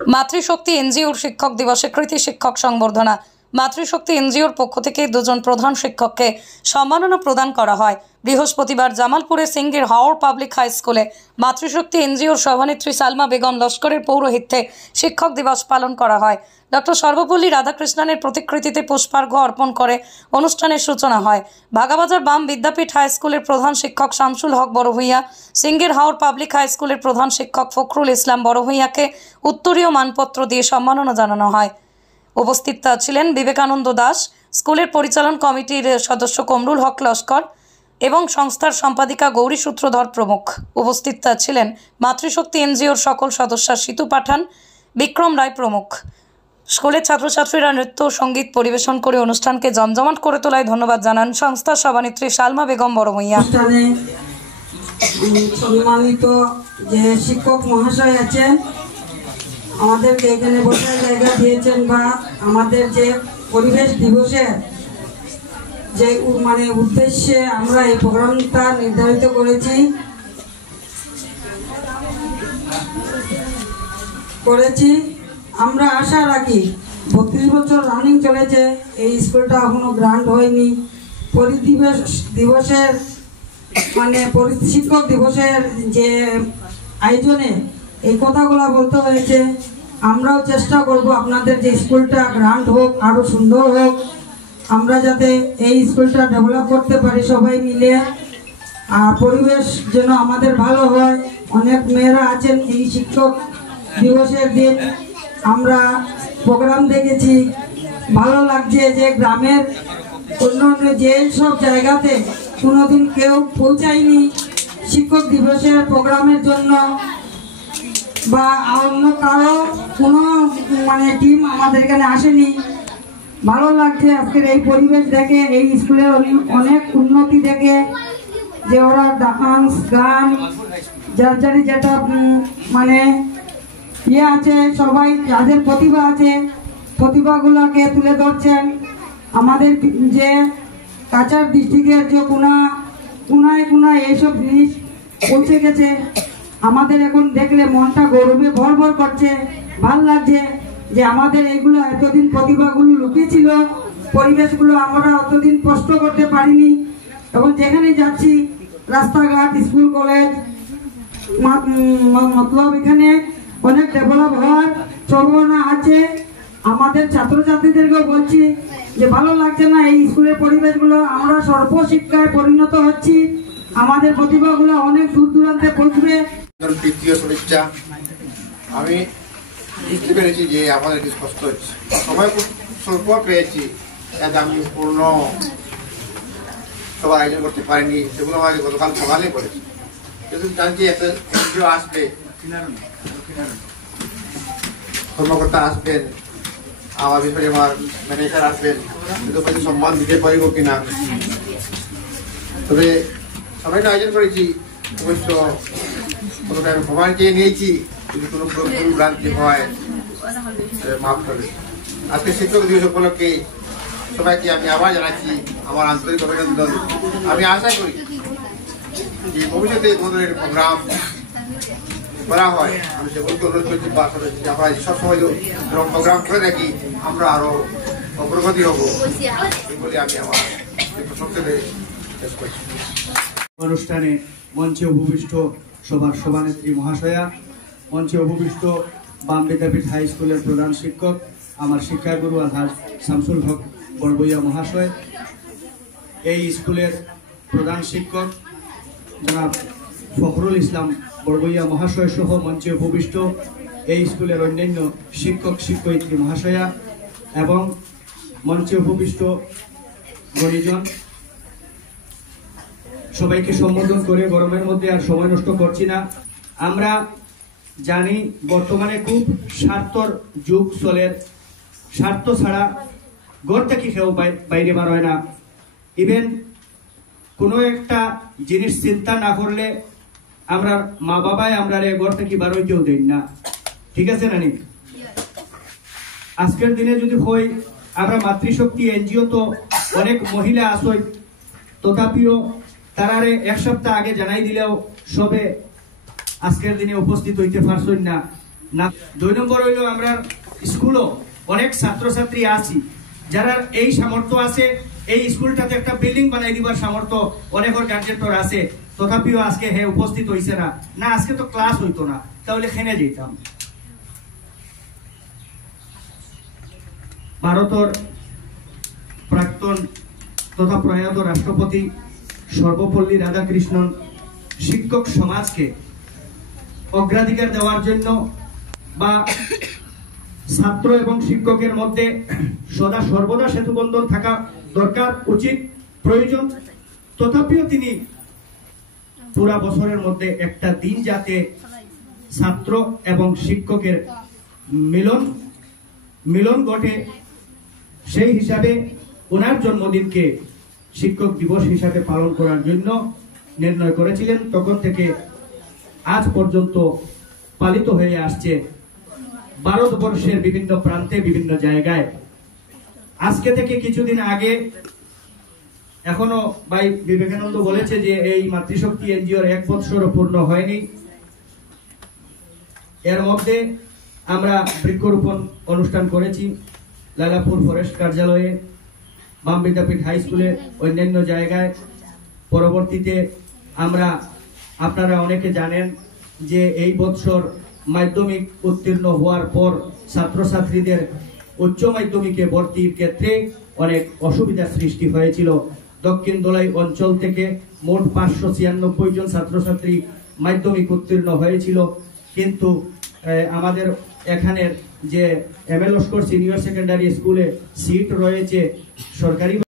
মাতৃশক্তি এনজিওর শিক্ষক দিবসে কৃতি শিক্ষক সংবর্ধনা। মাতৃশক্তি এনজিওর পক্ষ থেকে দুজন প্রধান শিক্ষককে সম্মাননা প্রদান করা হয়। বৃহস্পতিবার জামালপুরের সিঙ্গির হাওর পাবলিক হাই স্কুলে মাতৃশক্তি এনজিওর সভানেত্রী সালমা বেগম লস্করের পৌরোহিত্যে শিক্ষক দিবস পালন করা হয়। ডক্টর সর্বপল্লী রাধাকৃষ্ণনের প্রতিকৃতিতে পুষ্পার্ঘ্য অর্পণ করে অনুষ্ঠানের সূচনা হয়। ভাগাবাজার বাম বিদ্যাপীঠ হাই স্কুলের প্রধান শিক্ষক শামসুল হক বড়ভূঁইয়া, সিঙ্গির হাওর পাবলিক হাই স্কুলের প্রধান শিক্ষক ফখরুল ইসলাম বড়ভূঁইয়াকে উত্তরীয় মানপত্র দিয়ে সম্মাননা জানানো হয়। উপস্থিত ছিলেন বিবেকানন্দ দাস, স্কুলের পরিচালন কমিটির সদস্য কমরুল হক লস্কর এবং সংস্থার সম্পাদিকা গৌরী সূত্রধর প্রমুখ। উপস্থিত ছিলেন মাতৃশক্তি এনজিওর সকল সদস্য সিতু পাঠান, বিক্রম রায় প্রমুখ। স্কুলের ছাত্রছাত্রীরা নৃত্য সঙ্গীত পরিবেশন করে অনুষ্ঠানকে জমজমাট করে তোলায় ধন্যবাদ জানান সংস্থার সভানেত্রী সালমা বেগম বড়ভূঁইয়া। সম্মানিত যে শিক্ষক মহাশয় আছেন, আমাদেরকে এখানে বসার জায়গা দিয়েছেন বা আমাদের যে পরিবেশ দিবসের যে উদ্দেশ্যে আমরা এই প্রোগ্রামটা নির্ধারিত করেছি আমরা আশা রাখি 32 বছর রানিং চলেছে, এই স্কুলটা এখনো গ্রান্ট হয়নি। দিবসের শিক্ষক দিবসের যে আয়োজনে এই কথাগুলো বলতে হয়েছে। আমরাও চেষ্টা করব আপনাদের যে স্কুলটা গ্রান্ট হোক, আরও সুন্দর হোক, আমরা যাতে এই স্কুলটা ডেভেলপ করতে পারি সবাই মিলে, আর পরিবেশ যেন আমাদের ভালো হয়। অনেক মেয়েরা আছেন, এই শিক্ষক দিবসের দিন আমরা প্রোগ্রাম দেখেছি, ভালো লাগছে যে গ্রামের অন্য যে সব জায়গাতে কোনোদিন কেউ পৌঁছায়নি শিক্ষক দিবসের প্রোগ্রামের জন্য, বা অন্য কারো কোনো টিম আমাদের এখানে আসেনি। ভালো লাগছে আজকের এই পরিবেশ দেখে, এই স্কুলের অনেক উন্নতি দেখে, যে ওরা ডান্স গান যার যেটা আছে, সবাই যাদের প্রতিভা আছে প্রতিভাগুলোকে তুলে ধরছেন। আমাদের যে কাছাড় ডিস্ট্রিক্টের যে কোনায় এইসব জিনিস পৌঁছে গেছে, আমাদের এখন দেখলে মনটা গৌরবে ভর করছে। ভাল লাগছে যে আমাদের এইগুলো এতদিন প্রতিভাগুলো লুকিয়ে ছিল, পরিবেশগুলো আমরা অতদিন স্পষ্ট করতে পারিনি। এবং যেখানে যাচ্ছি রাস্তাঘাট, স্কুল, কলেজ, মতলব এখানে অনেক ডেভেলপ হওয়ার সম্ভাবনা আছে। আমাদের ছাত্রছাত্রীদেরকেও বলছি যে ভালো লাগছে না এই স্কুলের পরিবেশগুলো, আমরা সর্বশিক্ষায় পরিণত হচ্ছি, আমাদের প্রতিভাগুলো অনেক দূর দূরান্তে পৌঁছবে। তৃতীয় শুভেচ্ছা। আমি বুঝতে পেরেছি যে আমাদের কিছু কষ্ট হচ্ছে, সময় খুব স্বল্প পেয়েছি, যাতে আমি পূর্ণ সবার আয়োজন করতে পারিনি। সেগুলো আমাকে গতকাল সকালে করেছি, কিন্তু জানছি একটা এনজিও আসবে, কর্মকর্তা আসবেন, আমার বিষয়ে আমার ম্যানেজার আসবেন, কিন্তু সম্মান দিতে পারিব কিনা। তবে সবাইটা আয়োজন করেছি, অবশ্য কোনোটা আমি প্রমাণ চেয়ে নিয়েছি, যদি কোনো ভুল ভ্রান্তি হয় মাফ করবে। আজকে শিক্ষক দিবস উপলক্ষে সবাইকে আমি আবার জানাচ্ছি আমার আন্তরিক অভিনন্দন। আমি আশা করি যে ভবিষ্যতে কোনো প্রোগ্রাম করা হয়, আমি সেগুলোকে অনুরোধ করছি আমরা সবসময় যখন প্রোগ্রাম করে থাকি আমরা আরো অগ্রগতি হব, এই বলে আমি আমার সংক্ষেপে শেষ করছি। অনুষ্ঠানে মঞ্চে উপবিষ্ট সভার সভানেত্রী মহাশয়া, মঞ্চে উপবিষ্ট বাম বিদ্যাপীঠ হাই স্কুলের প্রধান শিক্ষক আমার শিক্ষাগুরু আলহাজ শামসুল হক বড়ভূঁইয়া মহাশয়, এই স্কুলের প্রধান শিক্ষক জনাব ফখরুল ইসলাম বড়ভূঁইয়া মহাশয় সহ মঞ্চে উপবিষ্ট এই স্কুলের অন্যান্য শিক্ষক শিক্ষয়িত্রী মহাশয়া এবং মঞ্চে উপবিষ্ট গণিজন, সবাইকে সম্বোধন করে গরমের মধ্যে আর সময় নষ্ট করছি না। আমরা জানি বর্তমানে খুব স্বার্থর যুগ চলে, স্বার্থ ছাড়া ঘর থেকে কেউ বাইরে বার হয় না। ইভেন কোনো একটা জিনিস চিন্তা না করলে আমরা মা বাবাই আমরা ঘর থেকে বার হইতেও দেন না, ঠিক আছে না? আজকের দিনে যদি হই আমরা মাতৃশক্তি এনজিও তো অনেক মহিলা আসই, তথাপিও তারারে এক সপ্তাহ আগে জানাই দিলেও সবে আজকের দিনে উপস্থিত হইতে পারছেন না। না। 2 নম্বর হইল আমরা স্কুলও অনেক ছাত্রছাত্রী আছি যারা এই সামর্থ্য আছে, এই স্কুলটাতে একটা বিল্ডিং বানাই দিবার সামর্থ্য অনেকের গার্জেন্টর আছে, তথাপিও আজকে হে উপস্থিত হইছে না। না আজকে তো ক্লাস হইতো না, তাহলে খেনে যেতাম। ভারতের প্রাক্তন তথা প্রয়াত রাষ্ট্রপতি সর্বপল্লী রাধাকৃষ্ণন শিক্ষক সমাজকে অগ্রাধিকার দেওয়ার জন্য বা ছাত্র এবং শিক্ষকের মধ্যে সদা সর্বদা সেতুবন্ধন থাকা দরকার, উচিত, প্রয়োজন, তথাপিও তিনি পুরা বছরের মধ্যে একটা দিন যাতে ছাত্র এবং শিক্ষকের মিলন ঘটে, সেই হিসাবে ওনার জন্মদিনকে শিক্ষক দিবস হিসাবে পালন করার জন্য নির্ণয় করেছিলেন। তখন থেকে আজ পর্যন্ত পালিত হয়ে আসছে ভারতবর্ষের বিভিন্ন প্রান্তে, বিভিন্ন জায়গায়। আজকে থেকে কিছুদিন আগে, এখনো ভাই বিবেকানন্দ বলেছে যে এই মাতৃশক্তি এনজিওর 1 বছরও পূর্ণ হয়নি। এর মধ্যে আমরা বৃক্ষরোপণ অনুষ্ঠান করেছি লালাপুর ফরেস্ট কার্যালয়ে, বাম বিদ্যাপীঠ হাই স্কুলে, অন্যান্য জায়গায়। পরবর্তীতে আমরা, আপনারা অনেকে জানেন যে এই বছর মাধ্যমিক উত্তীর্ণ হওয়ার পর ছাত্রছাত্রীদের উচ্চ মাধ্যমিকে ভর্তির ক্ষেত্রে অনেক অসুবিধার সৃষ্টি হয়েছিল। দক্ষিণ দোলাই অঞ্চল থেকে মোট 596 জন ছাত্রছাত্রী মাধ্যমিক উত্তীর্ণ হয়েছিল, কিন্তু আমাদের এখানের যে M A Laskar senior secondary স্কুলে সিট রয়েছে সরকারি